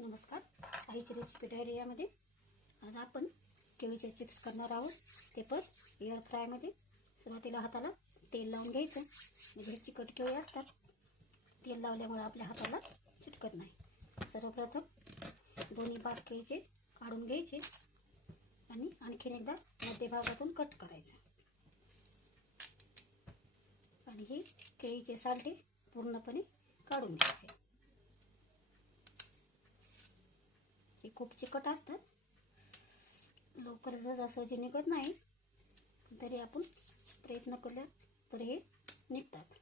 नमस्कार, आईची रेसिपी डायरीमध्ये आज आपण केळीचे चिप्स करणार आहोत. ते पण एअर फ्रायमध्ये. सुरुवातीला हाताला तेल लावून घ्यायचं. म्हणजे चिकट केळी असतात, तेल लावल्यामुळे आपल्या हाताला चिटकत नाही. सर्वप्रथम दोन्ही पात केळीचे काढून घ्यायचे आणि आणखीन एकदा मध्यभागातून कट करायचं. आणि हे केळीचे सालटे पूर्णपणे काढून घ्यायचे. हे खूप चिकट असतात, लवकर सहजासहजी निघत नाही, तरी आपण प्रयत्न केला तर हे निघतात.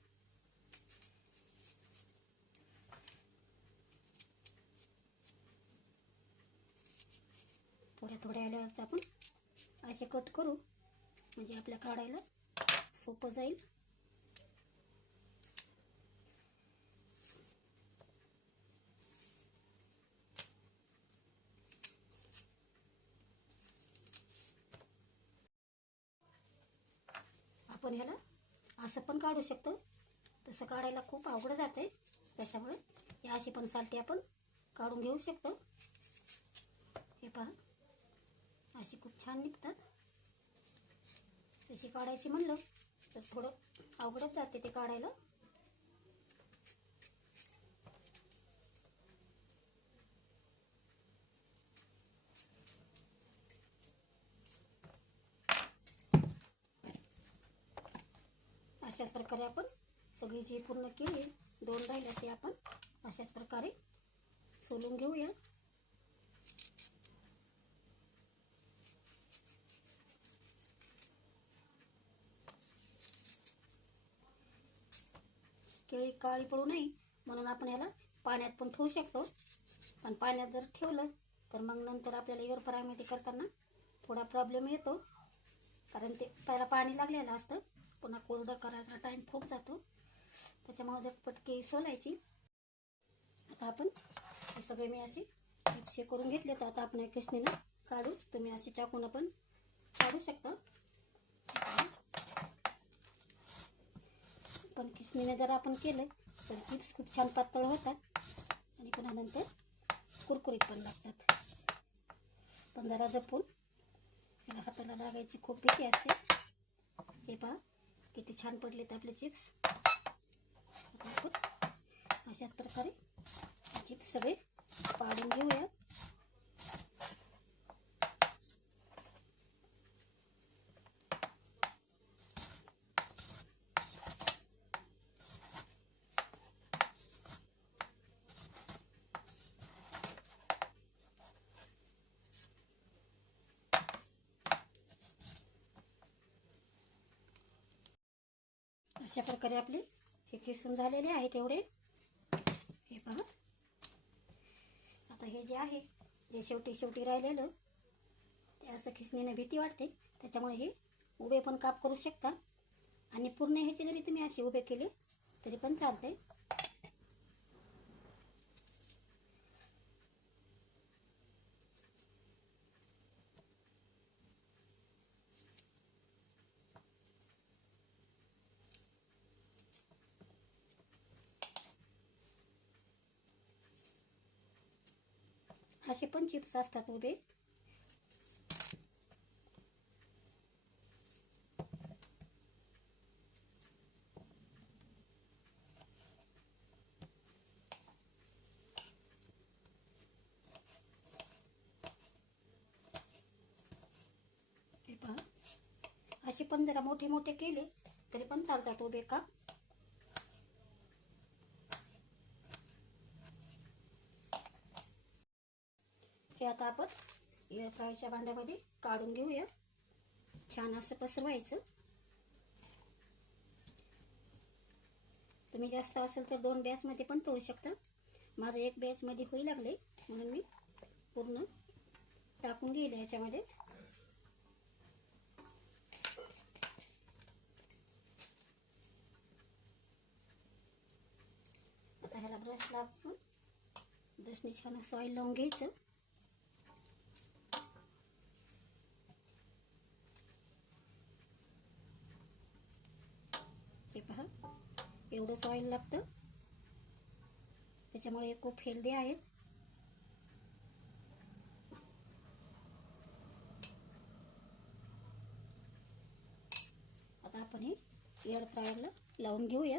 थोड्या थोड्या आल्यावर आपण असे कट करू, म्हणजे आपल्या काढायला सोपं जाईल. आपण ह्याला असं पण काढू शकतो, तसं काढायला खूप अवघड जाते. त्याच्यामुळे हे अशी पण सालटी आपण काढून घेऊ शकतो. हे पहा, अशी खूप छान निघतात. तशी काढायची म्हणलं तर थोडं अवघडच जाते ते काढायला. अशाच प्रकारे आपण सगळी जी पूर्ण केली, दोन राहिल्या ते आपण अशाच प्रकारे सोलून घेऊया. केळी काळी पडू नये म्हणून आपण याला पाण्यात पण ठेवू शकतो. पण पाण्यात जर ठेवलं तर मग नंतर आपल्याला एअर फ्रायमध्ये करताना थोडा प्रॉब्लेम येतो, कारण ते पहिला पाणी लागलेलं असतं. पुन्हा कोरडं करायचा टाईम खूप जातो. त्याच्यामुळे झटपट केळी सोलायची. आता आपण हे सगळे मी असे चिप्स करून घेतले, तर आता आपण किसणीनं काढू. तुम्ही असे चाकून पण काढू शकता. पण किसणीने जर आपण केलं तर चिप्स खूप छान पातळ होतात आणि पुन्हा नंतर कुरकुरीत पण लागतात. पण जरा जपून, याला हाताला लागायची खूप भीती असते. हे पहा किती छान पडलेत आपले चिप्स. आपण अशाच प्रकारे चिप्स सगळे पाडून घेऊया. अशा प्रकारे आपले हे किसून झालेले आहेत एवढे. हे पहा, आता हे जे आहे, जे शेवटी राहिलेलं ते असं खिसणीने भीती वाटते. त्याच्यामुळे हे उभे पण काप करू शकता आणि पूर्ण ह्याचे जरी तुम्ही असे उभे केले तरी पण चालते. असे पण चिप्स असतात उभे. हे पहा, असे पण जरा मोठे मोठे केले तरी पण चालतात उभे काप. हे आता आपण एअर फ्रायच्या भांड्यामध्ये काढून घेऊया. छान असं पसरवायचं. तुम्ही जास्त असेल तर 2 बॅचमध्ये पण तळू शकता. माझं 1 बॅचमध्ये होऊ लागले म्हणून मी पूर्ण टाकून घेईल ह्याच्यामध्येच. आता ह्याला ब्रश लावून ब्रशने छान असं ऑइल लावून घ्यायचं. हे पहा, एवढंच ऑइल लागतं. त्याच्यामुळे खूप हेल्दी आहेत. एअर फ्रायरला लावून घेऊया.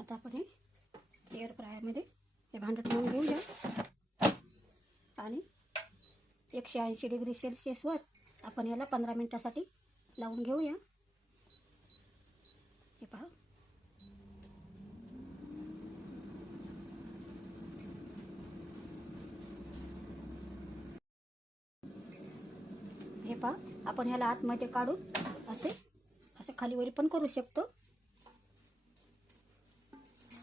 आता आपण हे एअर फ्रायरमध्ये हे भांडं ठेवून घेऊया आणि 180 डिग्री सेल्सिअसवर आपण याला 15 मिनिटासाठी लावून घेऊया. हे पहा, हे पहा, आपण ह्याला आतमध्ये काढून असे खालीवरी पण करू शकतो.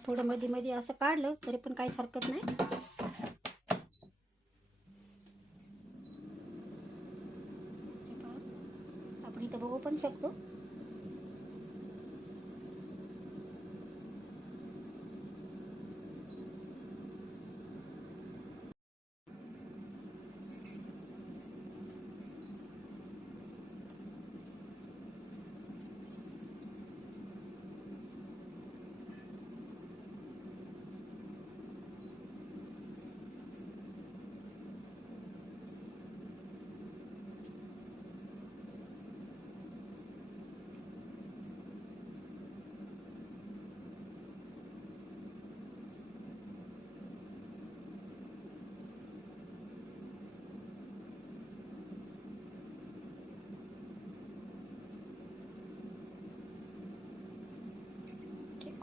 थोडं मध्ये मध्ये असं काढलं तरी पण काहीच हरकत नाही. हे पहा, आपण इथं बघू पण शकतो.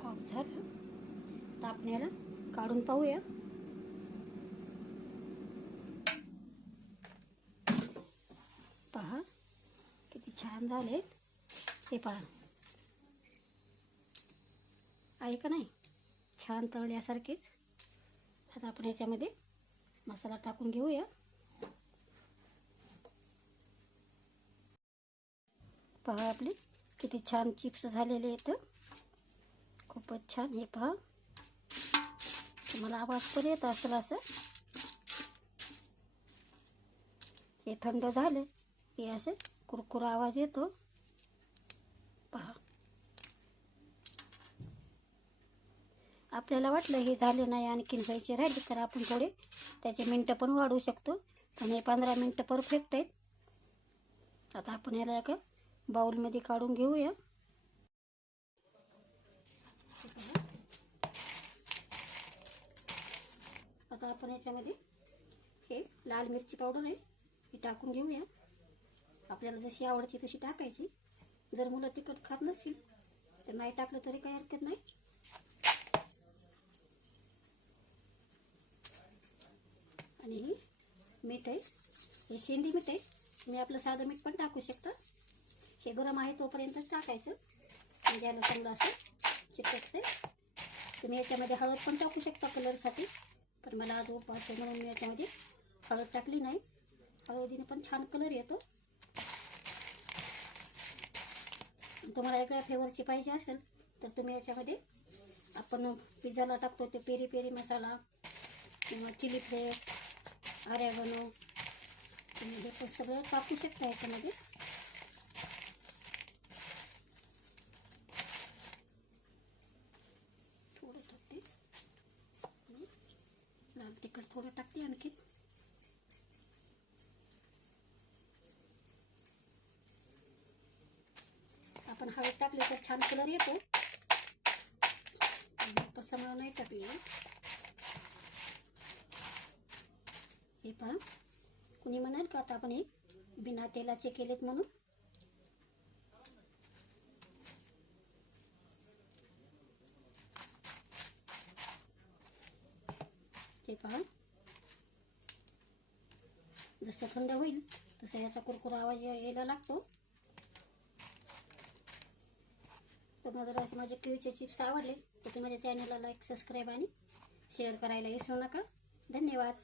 ऑफ झालं तर आपण याला काढून पाहूया. पहा किती छान झाले. हे पहा, आहे का नाही छान तळल्यासारखेच. आता आपण याच्यामध्ये मसाला टाकून घेऊया. पहा आपले किती छान चिप्स झालेले आहेत, खूपच छान. हे पहा, तुम्हाला आवाज पण येत असेल असं. हे थंड झालं की असं कुरकुरा आवाज येतो. पहा, आपल्याला वाटलं हे झाले नाही आणखीन व्हायचे राहिले तर आपण थोडे त्याचे मिनटं पण वाढवू शकतो. पण हे 15 मिनटं परफेक्ट आहेत. आता आपण याला एका बाउलमध्ये काढून घेऊया. आता आपण याच्यामध्ये हे लाल मिरची पावडर आहे ही टाकून घेऊया. आपल्याला जशी आवडते तशी टाकायची. जर मुलं तिखट खात नसतील तर नाही टाकलं तरी काही हरकत नाही. आणि ही मीठ आहे, हे शेंदी मीठ आहे. तुम्ही आपलं साधं मीठ पण टाकू शकता. हे गरम आहे तोपर्यंतच टाकायचं म्हणजे याला चांगलं असं चिकटते. तुम्ही याच्यामध्ये हळद पण टाकू शकता कलरसाठी, पण मला आज उपवास आहे म्हणून मी याच्यामध्ये हळद टाकली नाही. हळदीने पण छान कलर येतो. तुम्हाला वेगळ्या फ्लेवरची पाहिजे असेल तर तुम्ही याच्यामध्ये आपण पिझ्झाला टाकतो ते पेरी पेरी मसाला किंवा चिली फ्लेक्स, ऑरेगॅनो, तुम्ही हे पण सगळं टाकू शकता याच्यामध्ये. थोडं टाकते, लाल तिखट थोडं टाकते आणखी. आपण हळद टाकली तर छान कलर येतो. पसंत नाही टाकली. हे पहा, कुणी म्हणाल का आता आपण हे बिना तेलाचे केलेत म्हणून. हे पहा, जसं थंड होईल तसं याचा कुरकुरा आवाज यायला लागतो. तुम्हाला जर असे माझे केळीचे चिप्स आवडले तर तुम्ही माझ्या चॅनलला लाईक, सबस्क्राईब आणि शेअर करायला विसरू नका. धन्यवाद.